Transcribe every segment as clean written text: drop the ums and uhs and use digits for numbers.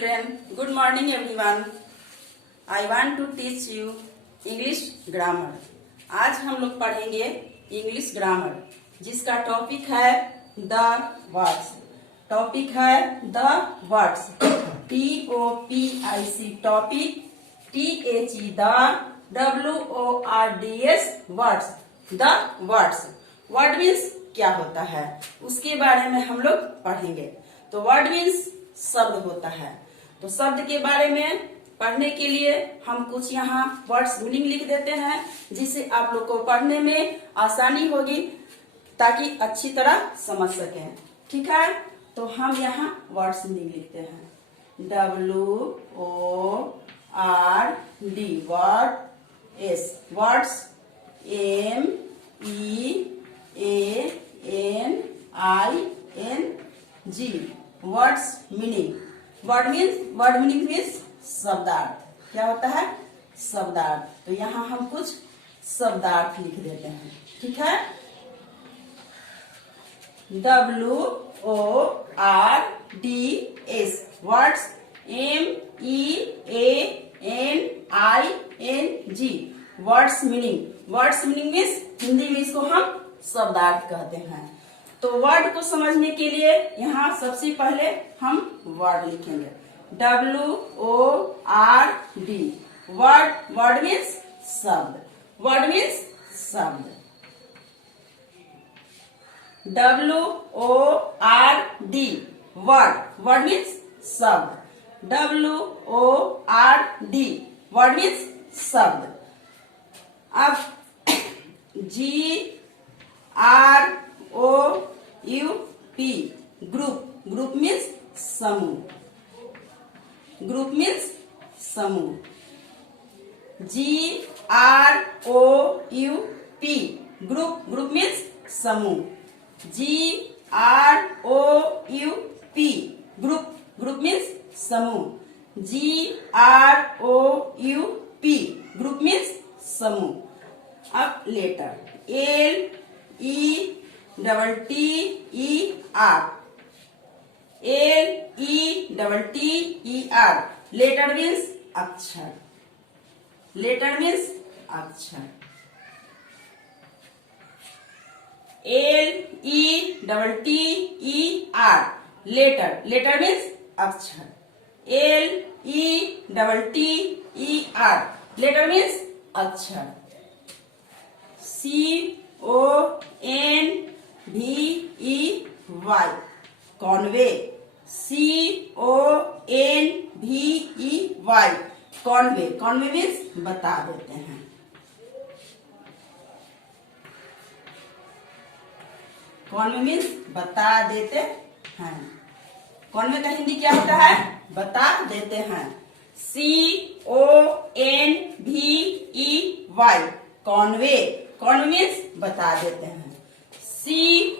children, good morning everyone. I want to teach you English grammar. आज हम लोग पढ़ेंगे इंग्लिश ग्रामर जिसका टॉपिक है द वर्ड्स। टॉपिक है the words, TOPIC topic, THE the, WORDS words, the words. Word means क्या होता है उसके बारे में हम लोग पढ़ेंगे। तो वर्ड मीन्स शब्द होता है। तो शब्द के बारे में पढ़ने के लिए हम कुछ यहाँ वर्ड्स मीनिंग लिख देते हैं जिससे आप लोग को पढ़ने में आसानी होगी ताकि अच्छी तरह समझ सकें। ठीक है, तो हम यहाँ वर्ड्स मीनिंग लिखते हैं। WORD word, words, MEANING words meaning. Word meaning means शब्दार्थ। क्या होता है? शब्दार्थ। तो यहाँ हम कुछ शब्दार्थ लिख देते हैं। ठीक है, WORDS words, MEANING words meaning. Words meaning means Hindi में इसको हम शब्दार्थ कहते हैं। तो वर्ड को समझने के लिए यहाँ सबसे पहले हम वर्ड लिखेंगे। WORD वर्ड मीन्स शब्द। वर्ड मीन्स शब्द। WORD वर्ड मीन्स शब्द। WORD वर्ड मीन्स शब्द। अब GROUP ग्रुप मीन्स समूह। ग्रुप मीन्स समूह। GROUP ग्रुप मीन्स समूह। GROUP ग्रुप मीन्स समूह। GROUP ग्रुप मीन्स समूह। अब लेटर LETTER लेटर मीन्स अक्षर। लेटर मीन्स अक्षर। लेटर मीन्स अक्षर। लेटर मीन्स अक्षर। CONVEY Conway. CONVEY Conway. Conway means बता देते हैं। कॉन्वे मीन्स बता देते हैं। कॉन्वे का हिंदी क्या होता है? बता देते हैं। CONVEY Conway. कॉन्वे मीन्स बता देते हैं। CONVEY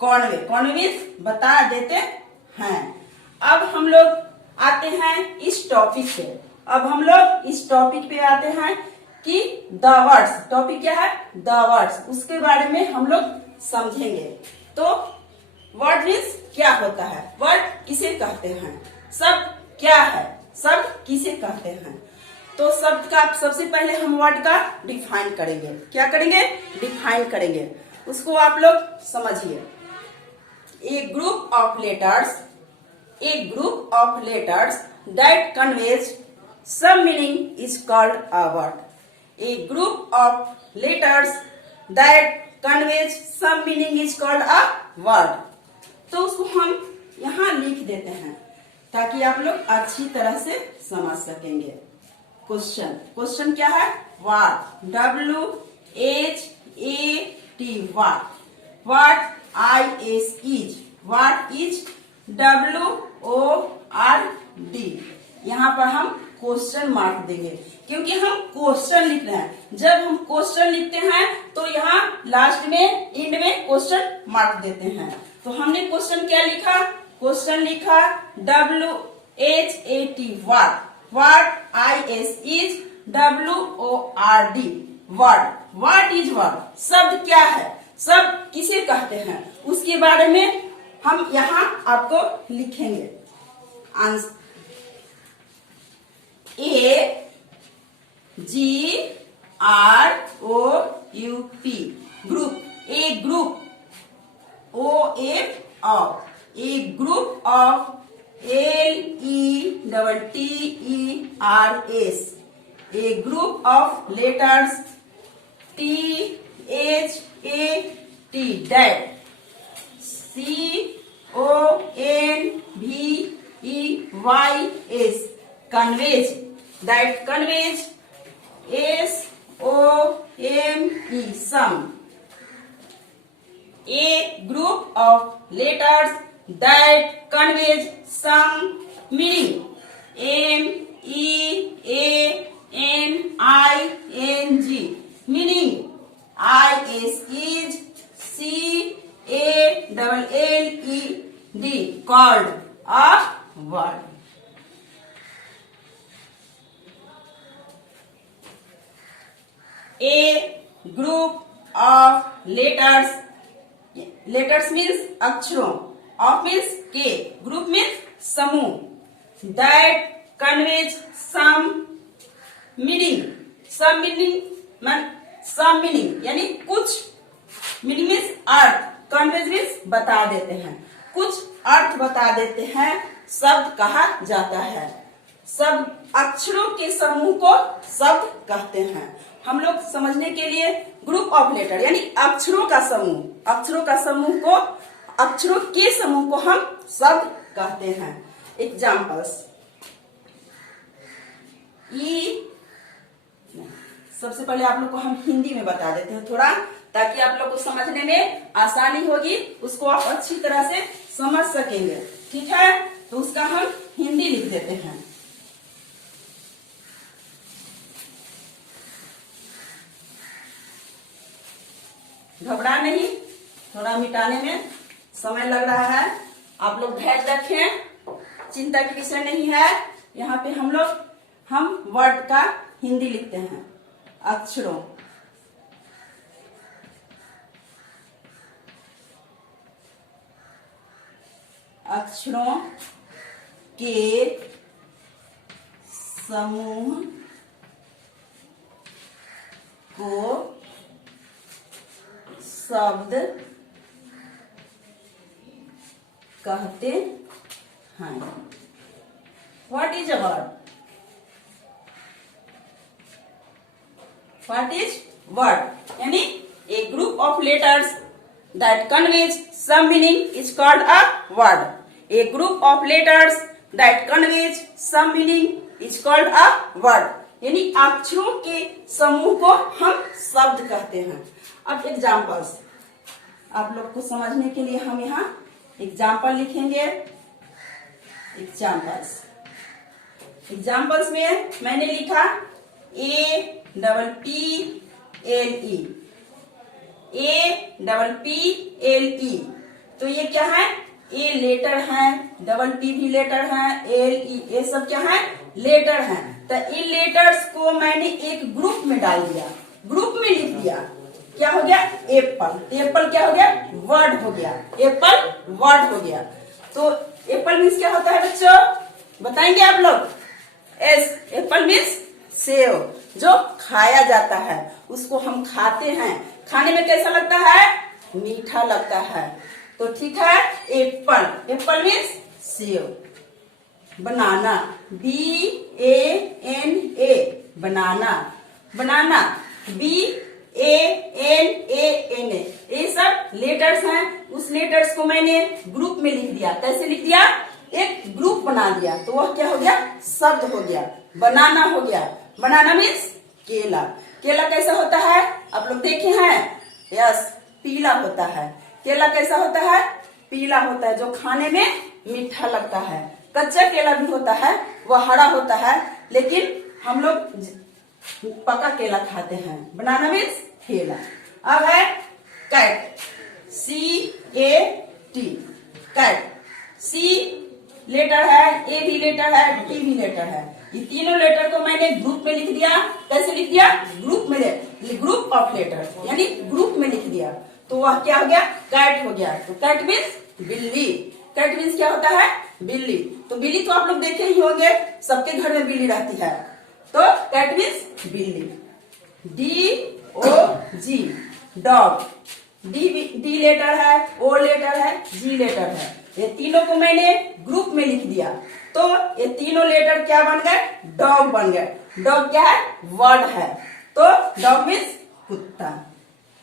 Conway. कॉन्वे मीन्स बता देते हैं। अब हम लोग आते हैं इस टॉपिक पे। अब हम लोग इस टॉपिक पे आते हैं कि द वर्ड्स। टॉपिक क्या है? The words. उसके बारे में हम लोग समझेंगे। तो वर्ड मीन्स क्या होता है? वर्ड किसे कहते हैं? शब्द क्या है? शब्द किसे कहते हैं? तो शब्द का सबसे पहले हम वर्ड का डिफाइन करेंगे। क्या करेंगे? डिफाइन करेंगे। उसको आप लोग समझिए। A group of letters that conveys some meaning is called a word. A group of letters that conveys some meaning is called a word. तो उसको हम यहाँ लिख देते हैं ताकि आप लोग अच्छी तरह से समझ सकेंगे। क्वेश्चन क्या है? What, WHAT what what is WORD। यहाँ पर हम क्वेश्चन मार्क देंगे क्योंकि हम क्वेश्चन लिख रहे हैं। जब हम क्वेश्चन लिखते हैं तो यहाँ लास्ट में एंड में क्वेश्चन मार्क देते हैं। तो हमने क्वेश्चन क्या लिखा? क्वेश्चन लिखा WHAT what is WORD word. What is word? शब्द क्या है? शब्द किसे कहते हैं उसके बारे में हम यहाँ आपको लिखेंगे answer GROUP group A group a group of LETTERS a group of letters THAT that CONVEYS conveys that conveys SOME some a group of letters that conveys some meaning MEANING meaning is CALLED called a word. A group of letters means अक्षरों, of means के, group means समूह, that conveys some meaning यानी कुछ, meaning means अर्थ, conveys means बता देते हैं, कुछ अर्थ बता देते हैं, शब्द कहा जाता है। सब अक्षरों के समूह को शब्द कहते हैं। हम लोग समझने के लिए ग्रुप ऑफ लेटर यानी अक्षरों का समूह अक्षरों के समूह को हम शब्द कहते हैं। एग्जाम्पल्स सबसे पहले आप लोग को हम हिंदी में बता देते हैं थोड़ा, ताकि आप लोग को समझने में आसानी होगी, उसको आप अच्छी तरह से समझ सकेंगे। ठीक है, तो उसका हम हिंदी लिख देते हैं। घबरा नहीं, थोड़ा मिटाने में समय लग रहा है, आप लोग धैर्य रखें, चिंता की विषय नहीं है। यहाँ पे हम वर्ड का हिंदी लिखते हैं, अक्षरों के समूह को शब्द कहते हैं। What is a word? What is word यानी a group of letters that conveys some meaning is called a word. A group of letters that conveys some meaning is called a word यानी अक्षरों के समूह को हम शब्द कहते हैं। अब एग्जाम्पल्स आप लोग को समझने के लिए हम यहाँ एग्जाम्पल लिखेंगे। एग्जाम्पल्स में मैंने लिखा APPLE। तो ये क्या है? ए लेटर है, डबल पी भी लेटर है, LE ये सब क्या है? लेटर है। तो इन लेटर्स को मैंने एक ग्रुप में डाल दिया, ग्रुप में लिख दिया। क्या हो गया? एप्पल। एप्पल क्या हो गया? वर्ड हो गया। एप्पल वर्ड हो गया। तो एप्पल मीन्स क्या होता है बच्चों? बताएंगे आप लोग? एप्पल मीन्स सेव, जो खाया जाता है, उसको हम खाते हैं। खाने में कैसा लगता है? मीठा लगता है। तो ठीक है, एप्पल मीन्स सेव। बनाना, BANA बनाना, BANANA ये सब लेटर्स हैं। उस लेटर्स को मैंने ग्रुप में लिख दिया। कैसे लिख दिया? एक ग्रुप बना दिया। तो वह क्या हो गया? शब्द हो गया, बनाना हो गया। बनाना मीन्स केला। केला कैसा होता है? आप लोग देखे हैं? यस, पीला होता है। केला कैसा होता है? पीला होता है, जो खाने में मीठा लगता है। कच्चा केला भी होता है, वह हरा होता है, लेकिन हम लोग पका केला खाते हैं। बनाना मीन्स केला। अब है cat, CAT cat. C letter है, A भी लेटर है, T भी लेटर है। ये तीनों लेटर को मैंने ग्रुप में लिख दिया। कैसे लिख दिया? ग्रुप में, ग्रुप ऑफ लेटर यानी ग्रुप में लिख दिया। तो वह क्या हो गया? कैट हो गया। तो कैट मीन्स बिल्ली। कैट मीन्स क्या होता है? बिल्ली। तो बिल्ली तो आप लोग देखे ही होंगे, सबके घर में बिल्ली रहती है। तो कैट मीन्स बिल्ली। DOG dog. डी लेटर है, O लेटर है, G लेटर है। ये तीनों को मैंने ग्रुप में लिख दिया, तो ये तीनों लेटर क्या बन गए? डॉग बन गए। डॉग क्या है? वर्ड है। तो डॉग मीन्स कुत्ता।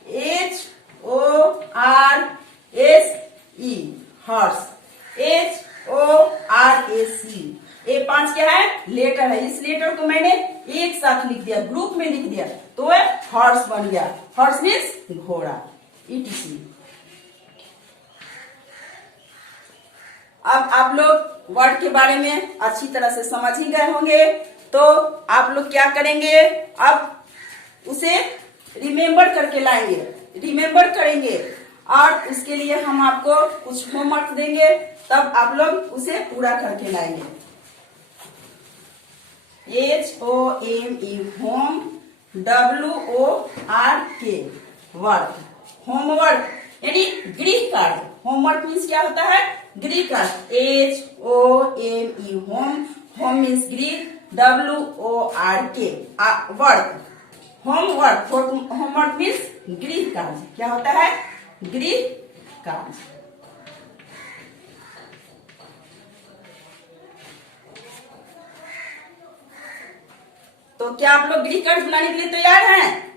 HORSE horse. HORAC ये 5 क्या है? लेटर है। इस लेटर को मैंने एक साथ लिख दिया, ग्रुप में लिख दिया, तो हॉर्स बन गया। हॉर्स मीन्स घोड़ा। ETC। अब आप लोग वर्ड के बारे में अच्छी तरह से समझ ही गए होंगे, तो आप लोग क्या करेंगे? अब उसे रिमेम्बर करके लाएंगे, रिमेम्बर करेंगे, और उसके लिए हम आपको कुछ होमवर्क देंगे, तब आप लोग उसे पूरा करके लाएंगे। HOME home, WORK work. Homework यानी गृह कार्य। होमवर्क मीन्स क्या होता है? गृह कार्य। HOME होम, होम मीन्स गृह, WORK work. Homework, homework means गृह कार्य। क्या होता है? गृह कार्य। तो क्या आप लोग गृह कार्य बनाने के लिए तैयार हैं?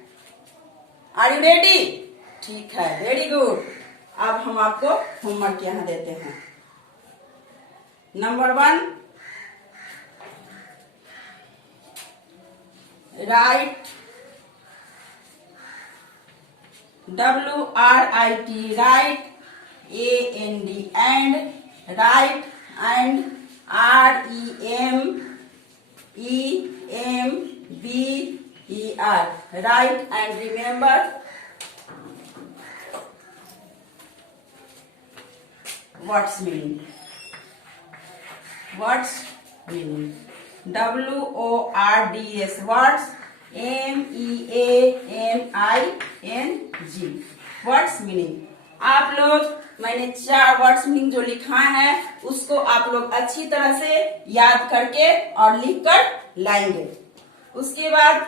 Are you ready? ठीक है, वेरी गुड। अब हम आपको होमवर्क यहाँ देते हैं। Number 1, right, WRIT right, AND and, right and, REMEMBER right and remember. What's meaning? What's meaning? WORDS words, MEANING What's meaning? आप लोग, मैंने 4 वर्ड्स मीनिंग जो लिखा है उसको आप लोग अच्छी तरह से याद करके और लिख कर लाएंगे। उसके बाद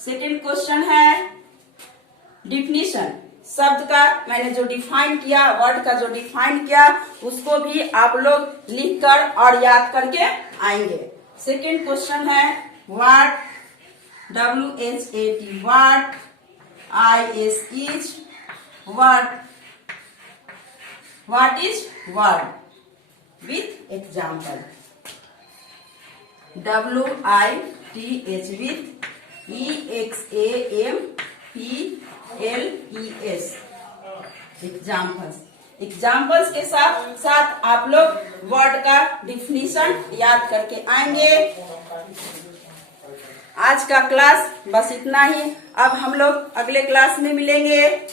सेकंड क्वेश्चन है डिफिनीशन। शब्द का मैंने जो डिफाइन किया, वर्ड का जो डिफाइन किया, उसको भी आप लोग लिख कर और याद करके आएंगे। सेकंड क्वेश्चन है what, WHAT what, IS what, what is word with example. WITH with EXAMPLES examples. Examples के साथ साथ आप लोग वर्ड का डिफिनीशन याद करके आएंगे। आज का क्लास बस इतना ही। अब हम लोग अगले क्लास में मिलेंगे।